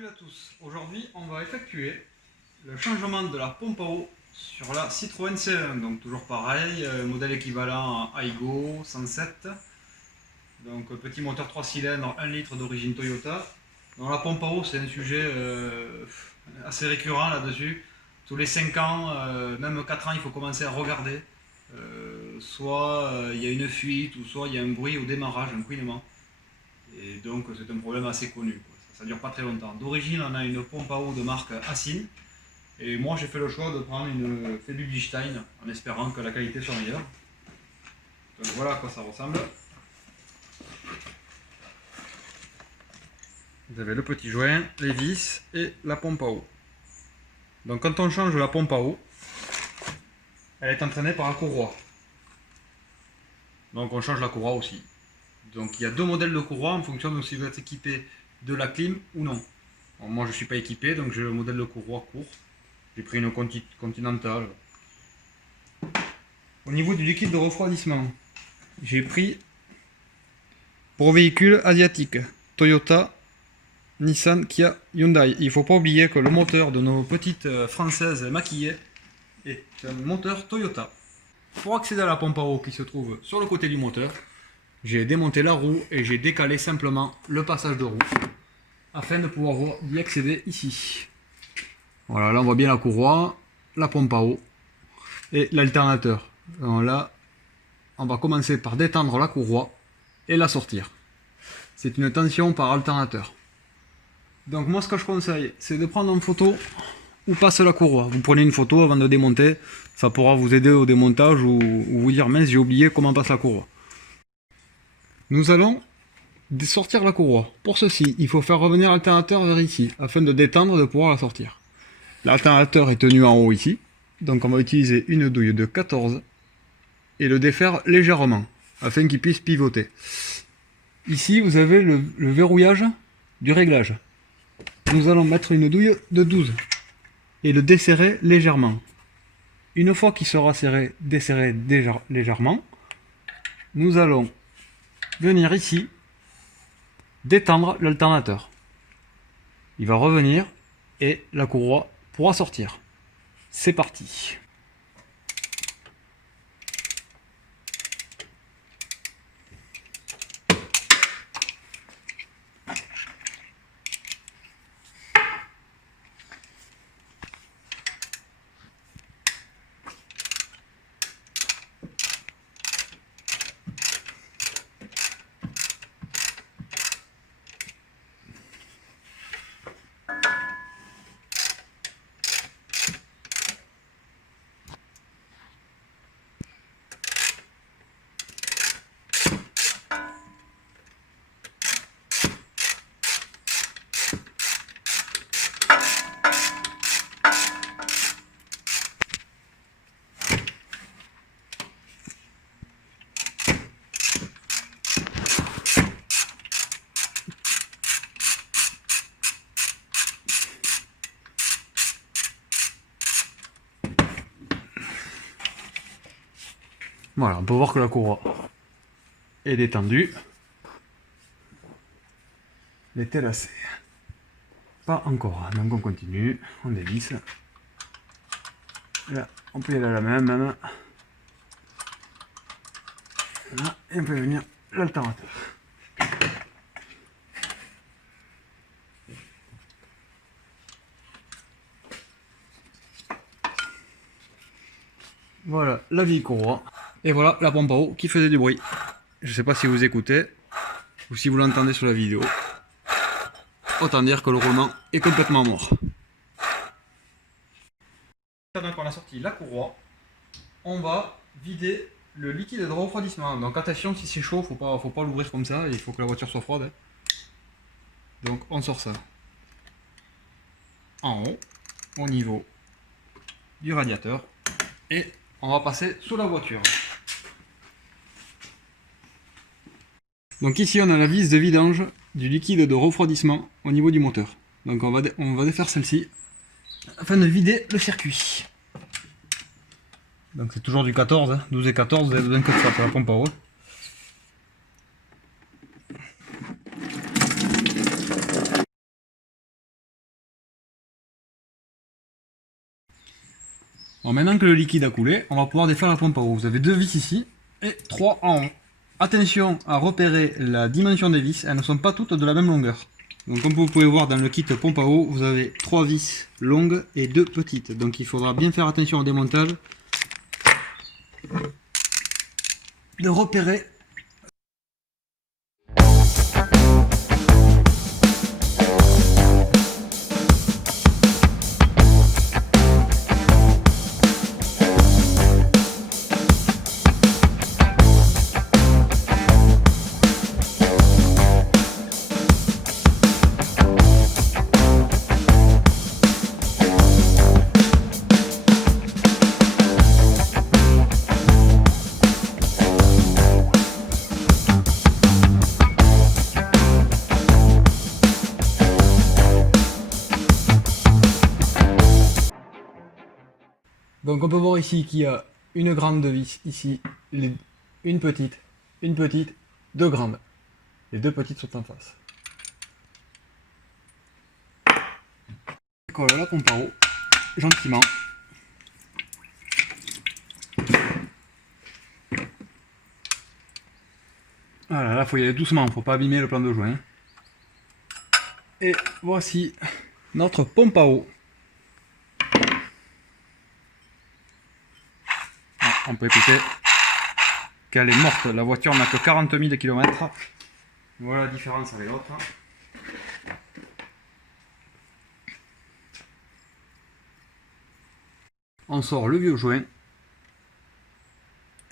Salut à tous, aujourd'hui on va effectuer le changement de la pompe à eau sur la Citroën C1, donc toujours pareil, modèle équivalent à Aygo 107, donc petit moteur 3 cylindres, 1 litre d'origine Toyota. Donc la pompe à eau c'est un sujet assez récurrent là-dessus, tous les 5 ans, même 4 ans il faut commencer à regarder, soit il y a une fuite ou soit il y a un bruit au démarrage, un couinement. Et donc c'est un problème assez connu, quoi. Ça dure pas très longtemps. D'origine on a une pompe à eau de marque Assin. Et moi j'ai fait le choix de prendre une Febulichstein en espérant que la qualité soit meilleure. Donc voilà à quoi ça ressemble. Vous avez le petit joint, les vis et la pompe à eau. Donc quand on change la pompe à eau, elle est entraînée par la courroie. Donc on change la courroie aussi. Donc il y a deux modèles de courroie en fonction de si vous êtes équipé de la clim ou non. Bon, moi je ne suis pas équipé, donc j'ai le modèle de courroie court. J'ai pris une Continental. Au niveau du liquide de refroidissement, j'ai pris pour véhicule asiatique Toyota, Nissan, Kia, Hyundai. Il ne faut pas oublier que le moteur de nos petites françaises maquillées est un moteur Toyota. Pour accéder à la pompe à eau qui se trouve sur le côté du moteur, j'ai démonté la roue et j'ai décalé simplement le passage de roue afin de pouvoir y accéder ici. Voilà, là on voit bien la courroie, la pompe à eau et l'alternateur. Là, on va commencer par détendre la courroie et la sortir. C'est une tension par alternateur. Donc moi ce que je conseille, c'est de prendre en photo où passe la courroie. Vous prenez une photo avant de démonter, ça pourra vous aider au démontage ou vous dire mince j'ai oublié comment passe la courroie. Nous allons sortir la courroie. Pour ceci, il faut faire revenir l'alternateur vers ici afin de détendre et de pouvoir la sortir. L'alternateur est tenu en haut ici, donc on va utiliser une douille de 14 et le défaire légèrement afin qu'il puisse pivoter. Ici vous avez le verrouillage du réglage. Nous allons mettre une douille de 12 et le desserrer légèrement. Une fois qu'il sera serré, desserré légèrement, nous allons venir ici détendre l'alternateur. Il va revenir et la courroie pourra sortir. C'est parti. Voilà, on peut voir que la courroie est détendue. Elle est lacée. Pas encore, donc on continue, on dévisse. Là, on peut y aller à la main même. Là, et on peut venir l'alternateur. Voilà la vieille courroie. Et voilà la pompe à eau qui faisait du bruit. Je ne sais pas si vous écoutez ou si vous l'entendez sur la vidéo. Autant dire que le roulement est complètement mort. Maintenant qu'on a sorti la courroie, on va vider le liquide de refroidissement. Donc attention, si c'est chaud, faut pas l'ouvrir comme ça, il faut que la voiture soit froide. Donc on sort ça en haut, au niveau du radiateur, et on va passer sous la voiture. Donc ici on a la vis de vidange du liquide de refroidissement au niveau du moteur. Donc on va défaire celle-ci afin de vider le circuit. Donc c'est toujours du 14, 12 et 14, vous avez besoin que ça pour la pompe à eau. Bon, maintenant que le liquide a coulé, on va pouvoir défaire la pompe à eau. Vous avez 2 vis ici et 3 en haut. Attention à repérer la dimension des vis, elles ne sont pas toutes de la même longueur. Donc comme vous pouvez voir dans le kit pompe à eau, vous avez 3 vis longues et 2 petites. Donc il faudra bien faire attention au démontage, de repérer. Donc on peut voir ici qu'il y a une grande vis ici, une petite, 2 grandes. Les 2 petites sont en face. Je colle la pompe à eau, gentiment. Voilà, là il faut y aller doucement, il ne faut pas abîmer le plan de joint. Et voici notre pompe à eau. On peut écouter qu'elle est morte. La voiture n'a que 40 000 km. Voilà la différence avec l'autre. On sort le vieux joint.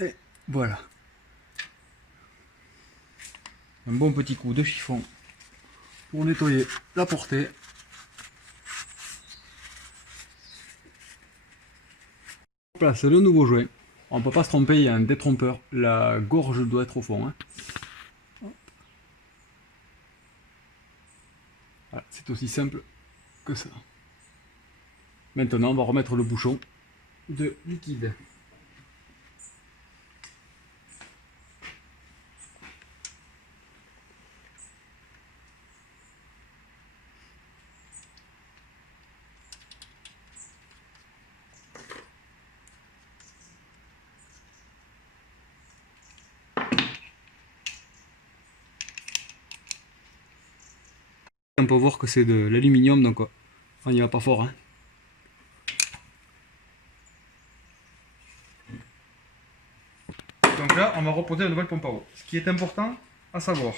Et voilà. Un bon petit coup de chiffon pour nettoyer la portée. On place le nouveau joint. On ne peut pas se tromper, il y a un détrompeur. La gorge doit être au fond. Hein. Voilà, c'est aussi simple que ça. Maintenant, on va remettre le bouchon de liquide. On peut voir que c'est de l'aluminium, donc on n'y va pas fort. Hein. Donc là, on va reposer la nouvelle pompe à eau. Ce qui est important à savoir,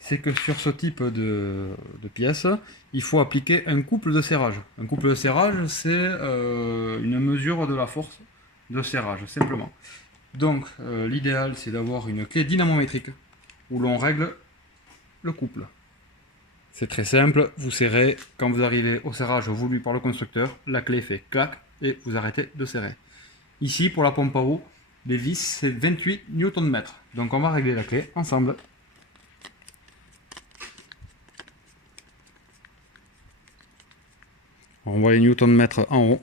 c'est que sur ce type de pièces, il faut appliquer un couple de serrage. Un couple de serrage, c'est une mesure de la force de serrage, simplement. Donc l'idéal, c'est d'avoir une clé dynamométrique où l'on règle le couple. C'est très simple, vous serrez, quand vous arrivez au serrage voulu par le constructeur, la clé fait clac et vous arrêtez de serrer. Ici, pour la pompe à eau, les vis, c'est 28 Nm. Donc on va régler la clé ensemble. On voit les Nm en haut.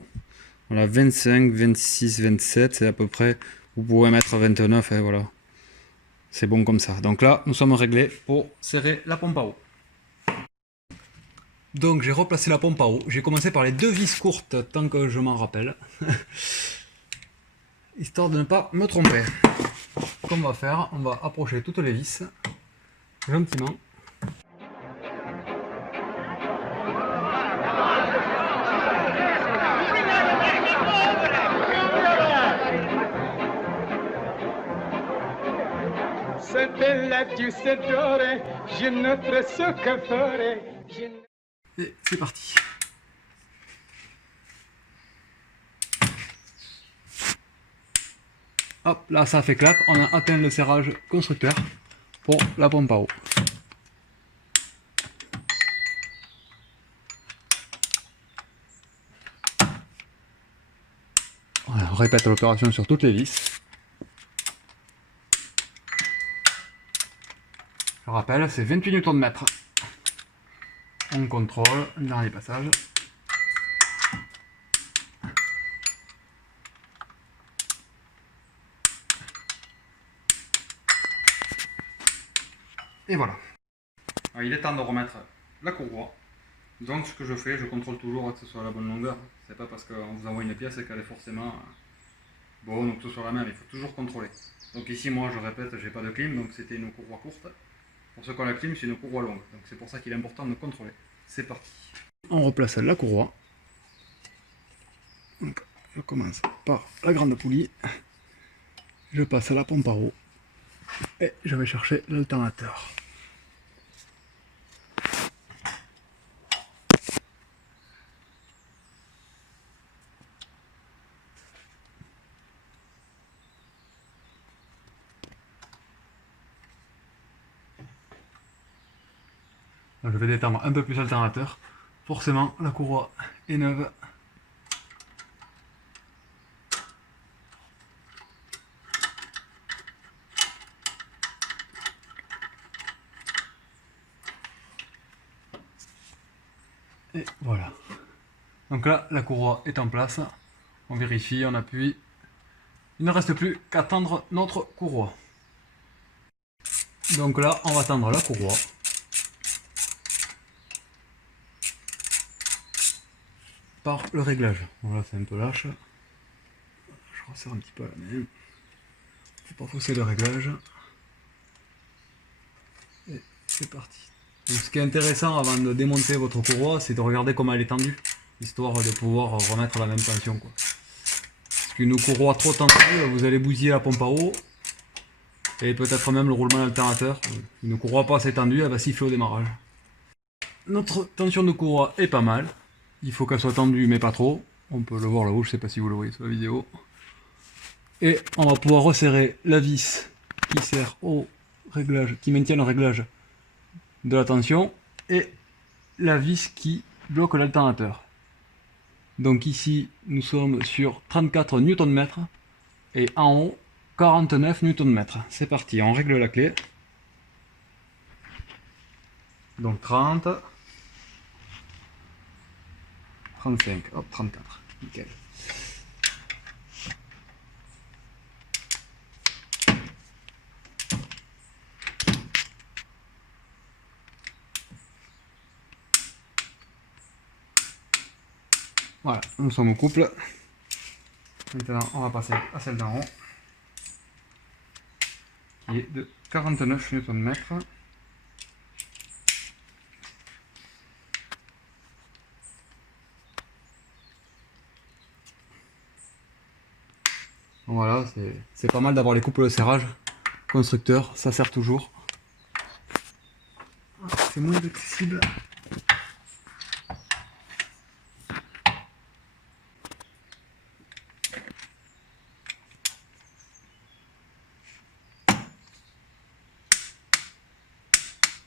Voilà, 25, 26, 27, c'est à peu près, vous pouvez mettre 29, et voilà. C'est bon comme ça. Donc là, nous sommes réglés pour serrer la pompe à eau. Donc j'ai replacé la pompe à eau. J'ai commencé par les 2 vis courtes, tant que je m'en rappelle. Histoire de ne pas me tromper. Ce qu'on va faire, on va approcher toutes les vis, gentiment. Et c'est parti. Hop, là ça fait clac, on a atteint le serrage constructeur pour la pompe à eau. Voilà, on répète l'opération sur toutes les vis. Je rappelle, c'est 28 Nm. On contrôle, dernier passage. Et voilà. Alors, il est temps de remettre la courroie. Donc ce que je fais, je contrôle toujours que ce soit à la bonne longueur. C'est pas parce qu'on vous envoie une pièce qu'elle est forcément bonne ou que ce soit la même, il faut toujours contrôler. Donc ici moi je répète, j'ai pas de clim, donc c'était une courroie courte. Pour ceux qui ont la clim, c'est une courroie longue. Donc c'est pour ça qu'il est important de contrôler. C'est parti. On replace la courroie. Donc, je commence par la grande poulie. Je passe à la pompe à eau. Et je vais chercher l'alternateur. Je vais détendre un peu plus l'alternateur. Forcément, la courroie est neuve. Et voilà. Donc là, la courroie est en place. On vérifie, on appuie. Il ne reste plus qu'à tendre notre courroie. Donc là, on va tendre la courroie. Par le réglage. Voilà, c'est un peu lâche. Je resserre un petit peu à la main. Faut pas fausser le réglage. Et c'est parti. Donc, ce qui est intéressant avant de démonter votre courroie, c'est de regarder comment elle est tendue, histoire de pouvoir remettre la même tension, quoi. Parce qu'une courroie trop tendue, vous allez bousiller la pompe à eau et peut-être même le roulement d'alternateur. Une courroie pas assez tendue, elle va siffler au démarrage. Notre tension de courroie est pas mal. Il faut qu'elle soit tendue, mais pas trop. On peut le voir là-haut, je sais pas si vous le voyez sur la vidéo. Et on va pouvoir resserrer la vis qui sert au réglage, qui maintient le réglage de la tension, et la vis qui bloque l'alternateur. Donc ici, nous sommes sur 34 Nm et en haut, 49 Nm. C'est parti, on règle la clé. Donc 30, 35, hop, 34, nickel. Voilà, nous sommes au couple. Maintenant, on va passer à celle d'en haut, qui est de 49 Nm. Voilà, c'est pas mal d'avoir les couples de serrage constructeur, ça sert toujours. C'est moins accessible.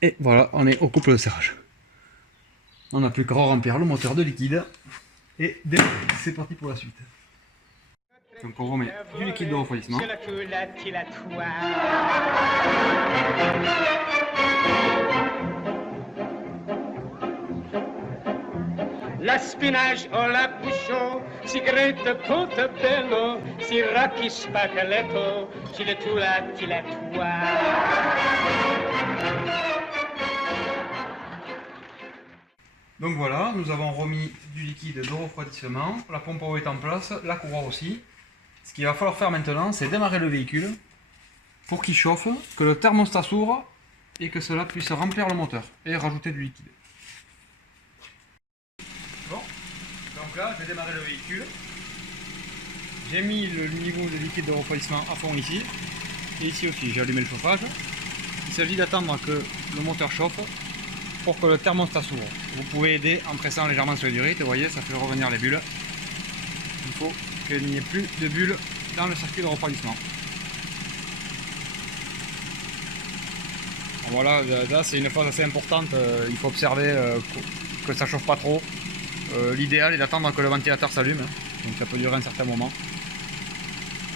Et voilà, on est au couple de serrage. On n'a plus qu'à remplir le moteur de liquide. Et c'est parti pour la suite. Donc on remet du liquide de refroidissement. La spinache o la bouchon, sigarette Portobello, siracchi spaghetto, ciletula tilatua. Donc voilà, nous avons remis du liquide de refroidissement, la pompe à eau est en place, la courroie aussi. Ce qu'il va falloir faire maintenant, c'est démarrer le véhicule pour qu'il chauffe, que le thermostat s'ouvre et que cela puisse remplir le moteur et rajouter du liquide. Bon, donc là, j'ai démarré le véhicule. J'ai mis le niveau de liquide de refroidissement à fond ici. Et ici aussi, j'ai allumé le chauffage. Il s'agit d'attendre que le moteur chauffe pour que le thermostat s'ouvre. Vous pouvez aider en pressant légèrement sur les durites, vous voyez, ça fait revenir les bulles. Il faut qu'il n'y ait plus de bulles dans le circuit de refroidissement. Voilà, là c'est une phase assez importante, il faut observer que ça chauffe pas trop. L'idéal est d'attendre que le ventilateur s'allume, donc ça peut durer un certain moment.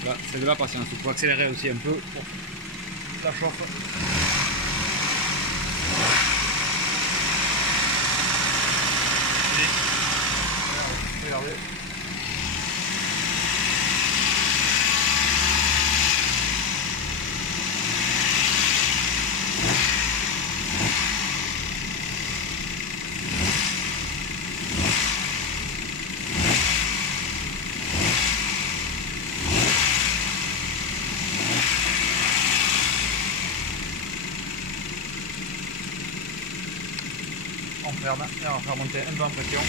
Là, c'est de la patience, il faut accélérer aussi un peu pour que ça chauffe. Regardez. Regarde, on va faire monter un peu en pression.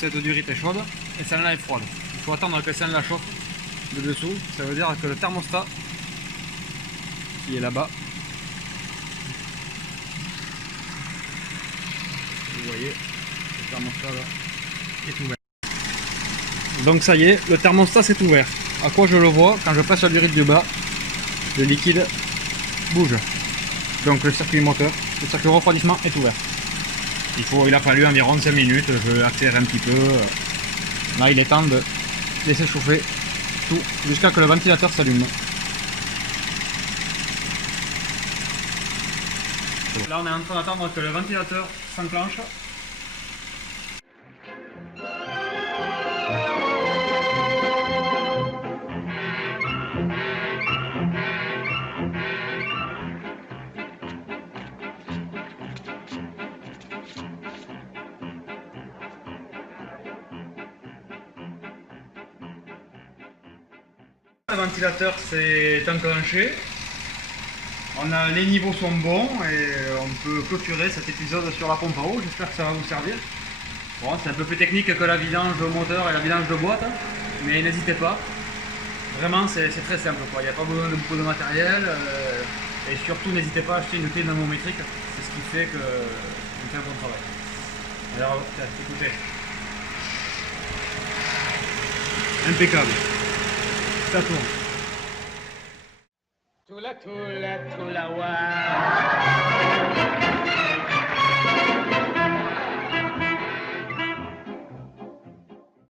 Cette durite est chaude et celle-là est froide. Il faut attendre que celle-là chauffe de dessous. Ça veut dire que le thermostat qui est là-bas, vous voyez, le thermostat là est ouvert. Donc ça y est, le thermostat s'est ouvert. À quoi je le vois? Quand je passe la durite du bas, le liquide bouge. Donc le circuit moteur, le circuit refroidissement est ouvert. Il a fallu environ 5 minutes, je vais accélérer un petit peu. Là il est temps de laisser chauffer tout jusqu'à que le ventilateur s'allume. Là on est en train d'attendre que le ventilateur s'enclenche. Le ventilateur s'est enclenché, les niveaux sont bons et on peut clôturer cet épisode sur la pompe à eau. J'espère que ça va vous servir. Bon, c'est un peu plus technique que la vidange moteur et la vidange de boîte, mais n'hésitez pas. Vraiment, c'est très simple, quoi. Il n'y a pas besoin de beaucoup de matériel et surtout n'hésitez pas à acheter une clé dynamométrique. C'est ce qui fait que on fait un bon travail. Alors, écoutez. Impeccable. Ça tourne. Tula tula tula wa.